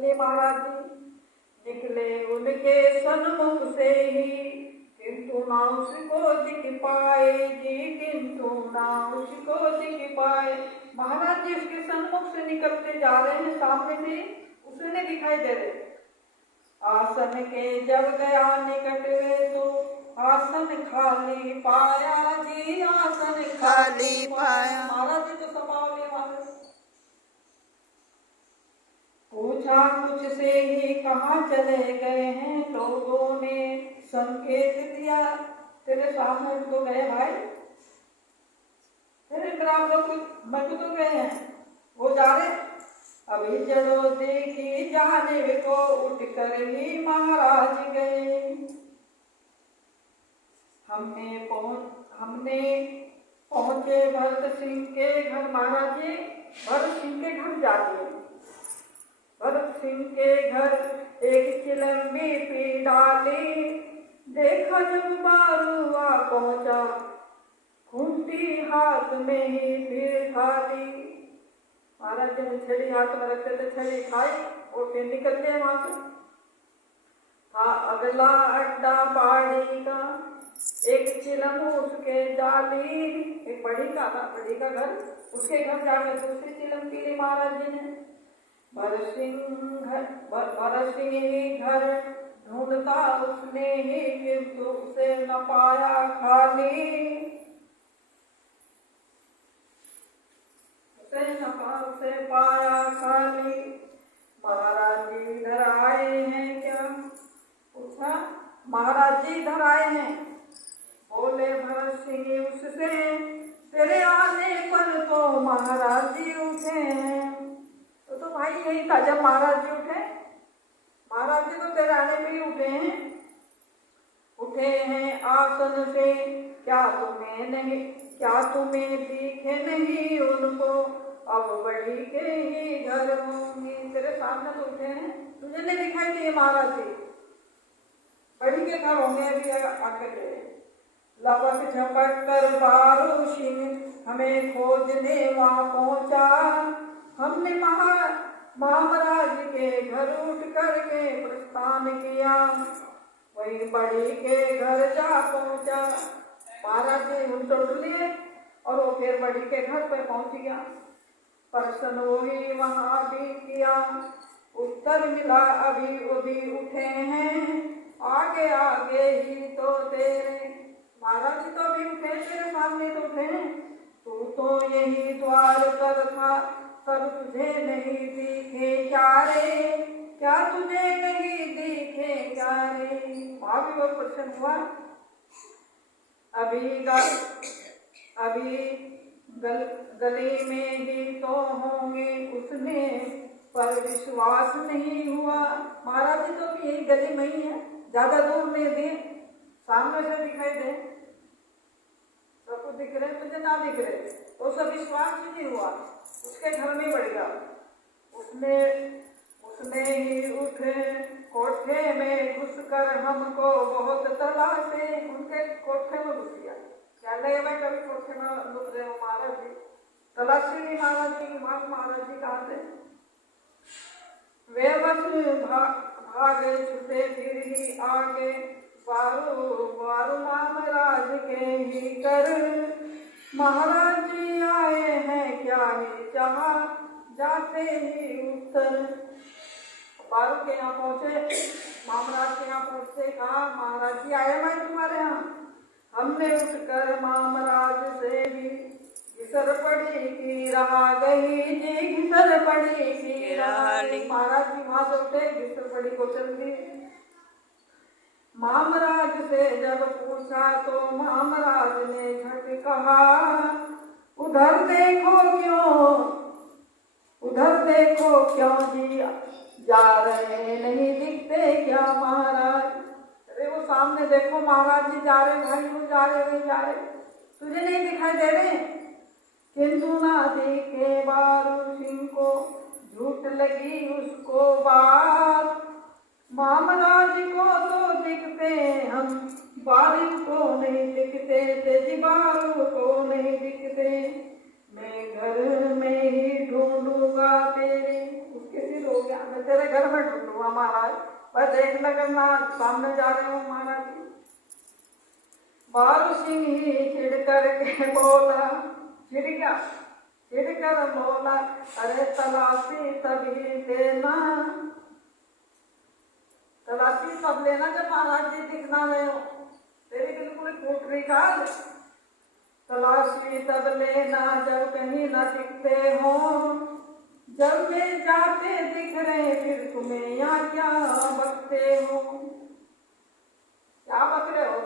ये महाराज जी निकले उनके सन्मुख से ही, किंतु ना उसको दिख पाए जी, किंतु ना उसको दिख पाए। महाराज जी उसके सन्मुख से निकलते जा रहे हैं, सामने से उसने दिखाई दे रहे। आसन के जब गया निकट वे तो आसन खाली पाया जी, आसन खाली पाया। महाराज जी तो सपावले वाले। पूछा कुछ से ही कहाँ चले गए हैं, लोगों ने संकेत दिया तेरे सामने तो गए भाई, तेरे बराबर कुछ बच तो गए हैं, वो जा रहे। अभी जड़ो देखी जाने को उठ कर ही महाराज गए। हमने पहुंचे भरत सिंह के घर। महाराज जी भरत सिंह के घर जा रहे। भरत सिंह के घर एक चिलम्बी पी डाली, देखा जब बारुआ पहुंचा, खूंटी हाथ में ही फिर थाली। महाराज जी ने छड़ी हाथ में रखते थे, छड़ी खाई और फिर निकलते वहां से। हाँ अगला अड्डा बाड़ी का, एक चिलम उसके जाली, एक बड़ी का था, बड़ी का घर, उसके घर जाकर दूसरी चिलम पी ली महाराज जी ने। भरत सिंह ही घर ढूंढता उसने ही, किंतु उसे न पाया खाली, उसे पाया खाली। महाराज जी इधर आए हैं क्या, पूछा महाराज जी इधर आए हैं। बोले भरत सिंह उससे तेरे आने पर तो महाराज जी उठे हैं। तो भाई यही था जब महाराज जी उठे, महाराज जी तो तेरे आने पे ही उठे हैं। उठे हैं आसन से, क्या तुम्हें दिखे नहीं उनको, अब बड़ी के ही घर होंगे। तेरे सामने तो उठे हैं, तुझे नहीं दिखाई दिए महाराज जी, बड़ी के घर होंगे अभी आके। लपक झपक कर बारू सिंह हमें खोजने वहां पहुंचा, हमने महाराज के घर उठ करके प्रस्थान किया, वही बड़ी के घर जा पहुंचा। महाराज जी उन उठ लिए और वो फिर बड़ी के घर पे पहुंच गया। प्रश्न वही वहां भी किया, उत्तर मिला अभी उठे हैं, आगे आगे ही तो तेरे। महाराज जी तो अभी उठे, तेरे सामने तो उठे हैं, तू तो यही द्वार पर था, तब तुझे नहीं दिखे क्या रे, क्या तुझे नहीं दिखे क्या रे। वहां भी वो प्रश्न हुआ। अभी गली में ही तो होंगे उसने, पर विश्वास नहीं हुआ। महाराज जी तो यही गली में ही है, ज्यादा दूर नहीं दे, सामने से दिखाई दे, सब कुछ दिख रहे, तुझे ना दिख रहे, तो सब विश्वास नहीं हुआ। उसके घर में बढ़ गया, उसने ही उठे कोठे में घुसकर हमको बहुत तलाशे, उनके कोठे में घुस गया। क्या लगे मैं कभी कोठे में घुस रहे हो महाराज जी, तलाशी नहीं महाराज जी, महाराज जी कहाँ थे। वे बस भागे छुटे फिर ही आगे, बारू महाराज के ही कर। महाराज जी आए हैं क्या ही चाहा, जाते ही उत्तर। बारू के यहाँ पहुंचे, महाराज के यहाँ पहुंचे, कहा महाराज जी आए मैं तुम्हारे यहाँ। हमने उठकर महाराज से भी घिसर पड़ी की रहा गई जी, घिसर पड़ी की रहा गई। महाराज जी वहां से उठे, घिसर पड़ी को चल दी। महाराज से जब पूछा तो महाराज ने झट कहा, उधर देखो क्यों जी, जा रहे नहीं दिखते क्या महाराज। अरे वो सामने देखो महाराज जी जा रहे, भाई वो जा रहे, तुझे नहीं दिखाई दे रहे। किंतु ना देखे बारू सिंह को, झूठ लगी उसको बात। महाराज को तो दिखते हम, बारू को नहीं दिखते, तेजी बारू को नहीं दिखते। मैं घर में ही ढूंढूंगा तेरे, उसके सिर हो गया, मैं तेरे घर में ढूंढूंगा महाराज, पर देख लगना सामने जा रहे हो महाराज जी। बारू सिंह ही चिढ़ करके बोला, चिढ़ गया, चिढ़ कर बोला, अरे तलाशी तभी देना, तलाशी सब लेना जब महाराज जी दिखना में हो, तेरी बिल्कुल फूट रही काल, तलाशी तब लेना जब कहीं न दिखते हो, जब वे जाते दिख रहे फिर तुम्हें यहाँ क्या बकते हो। क्या बक रहे हो,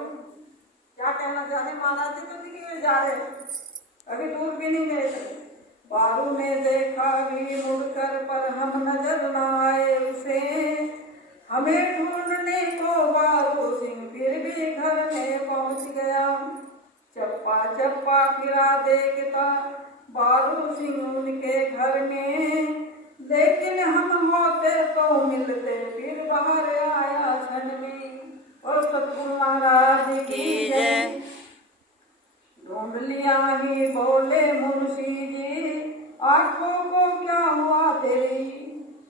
क्या कहना चाह रहे महाराज जी, तो दिख में जा रहे हो, अभी दूर भी नहीं गए थे। बारू ने देखा भी मुड़कर पर हम नजर न आए उसे, हमें ढूंढने को बारू सिंह फिर भी घर में पहुंच गया। चप्पा चप्पा फिरा देखता बारू सिंह उनके घर में, लेकिन हम होते तो मिलते फिर बाहर आया क्षण में। और सतगुरु महाराज की जय। ढूंढ लिया ही बोले मुंशी जी, आंखों को क्या हुआ तेरी,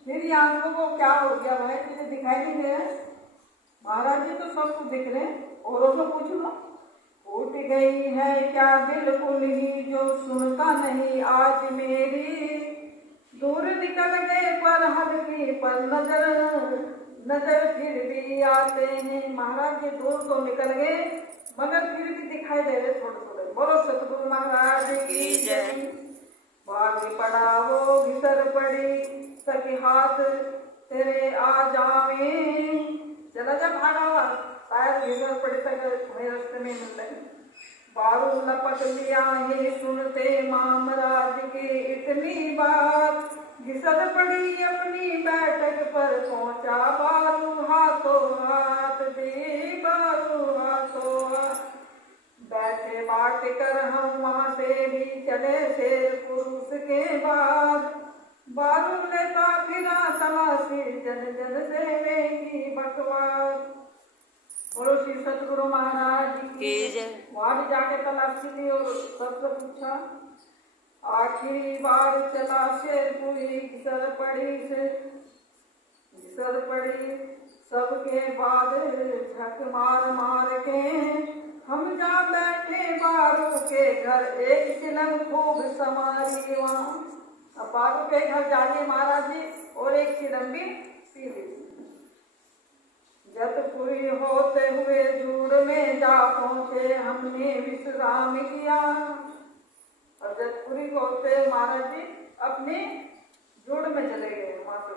मेरी आंखों को क्या हो गया भाई, तुझे दिखाई नहीं दे रहा? महाराज जी तो सब कुछ दिख रहे, औरों से पूछ लो। उठ गई है क्या बिल्कुल ही जो सुनता नहीं आज मेरी, दूर निकल गए पर हल्की पर नजर फिर भी आते हैं। महाराज जी दूर तो निकल गए मगर फिर भी दिखाई दे रहे थोड़े थोड़े। बोलो सतगुरु महाराज की जय। भागी पड़ा वो भीतर पड़ी सके हाथ तेरे आ जावे, चला जा भागा हुआ, शायद भीतर पड़े तक हमें रास्ते में मिल रहे। बारू लपट लिया ही सुनते महाराज की इतनी बात, घिसल पड़ी अपनी बैठक पर पहुंचा बारू हाथों हाथ दे, बारू हाथों हाथ बैठे बाट कर हम वहां से भी चले शेर पुरुष के बाद। बारू लेता फिरा तलाशी जन जन से की बकवास। बोलो श्री सतगुरु महाराज की जय। वहां भी जाके तलाशी ली और सबसे पूछा, आखिरी बार चला शेरपुरी घिसल पड़ी सबके बाद झक मार मार के, हम जा बैठे बारू के घर एक चिलम खूब समारी वहाँ। अब बारू के घर जाइए महाराज जी और एक चिलम भी पी ली। जब पूरी होते हुए जूड़ में जा पहुंचे हमने विश्राम किया। और जब पूरी होते महाराज जी अपने जूड़ में चले गए वहां से।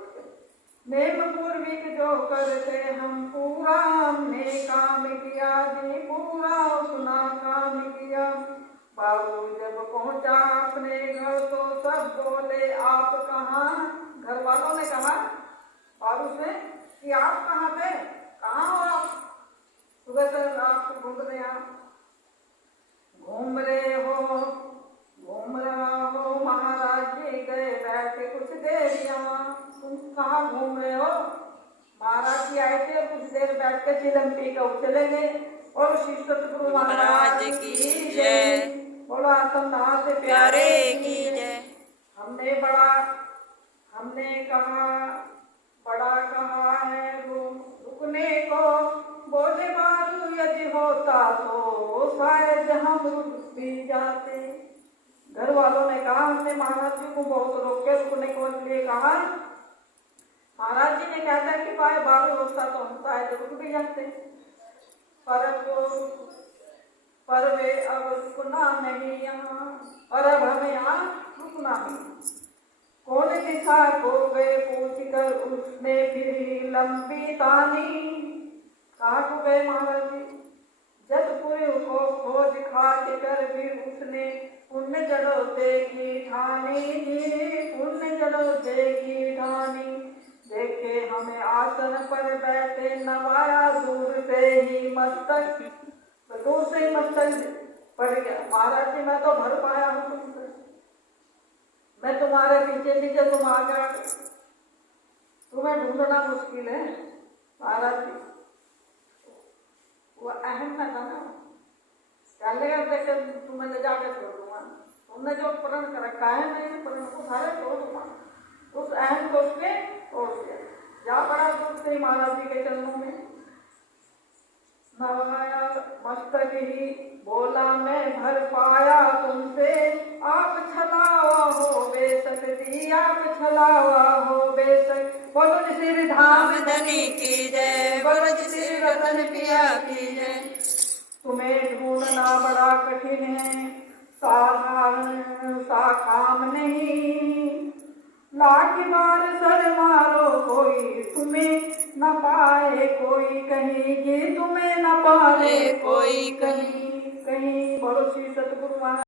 नेम पूर्विक जो करते हम पूरा हमने काम किया जी, पूरा सुना काम किया। बाबू जब पहुंचा अपने घर तो सब बोले आप कहाँ। घर वालों ने कहा बाबू से कि आप कहाँ थे, कहाँ हो आप, सुबह से आपको ढूंढ रहे हैं, घूम रहे हो, घूम रहा हो महाराज जी गए बैठे कुछ देर यहाँ। तुम कहाँ घूम रहे हो, महाराज जी आए थे कुछ देर बैठ के चिलम पी कर चले गए। और श्री सतगुरु महाराज की जय। बोला आत्मदास से प्यारे की जय। हमने कहा बड़ा कहा है रुकने को, बोले बारू यदि होता तो शायद हम रुक भी जाते। घर वालों ने कहा हमने महाराज जी को बहुत रोके रुकने को लिए कहा। महाराज जी ने कहता है कि भाई बारू होता तो हम शायद रुक भी जाते, पर वे अब रुकना नहीं यहाँ, और अब हमें यहाँ रुकना नहीं। कौन दिशा को गए पूछ कर उसने फिर लंबी तानी। कहाँ को गए महाराज जी, जतपुर को खोज खाज कर भी उसने पुण्य जड़ोते की ठानी जी, पुण्य जड़ोते की ठानी। देखे हमें आसन पर बैठे नवाया दूर से ही मस्तक, दूर से ही मस्तक पड़ गया। महाराज जी मैं तो भर पाया हूँ तुमसे, मैं तुम्हारे पीछे पीछे तुम आ गए, तुम्हें ढूंढना मुश्किल है। महाराज जी वो अहम में था ना, चलेगा देख तुम्हें ले जाकर छोड़ दूंगा, तुमने जो प्रण कर रखा है मैं प्रण को सारे छोड़ दूंगा। उस अहम को उसने और क्या, जा पड़ा दूध से महाराज जी के चरणों में, नवाया मस्तक ही बोला मैं भर पाया तुमसे, आप छलावा हो बेशक दी, आप छलावा हो बेशक। बोलो श्री धाम धनी की जय, बोलो श्री रतन पिया की जय। तुम्हें ढूंढना बड़ा कठिन है, साधारण सा काम नहीं, लाख बार सर मारो कोई तुम्हें न पाए कोई कहीं, ये तुम्हें न पाए कोई कहीं कहीं। बोलो श्री सतगुरु महाराज।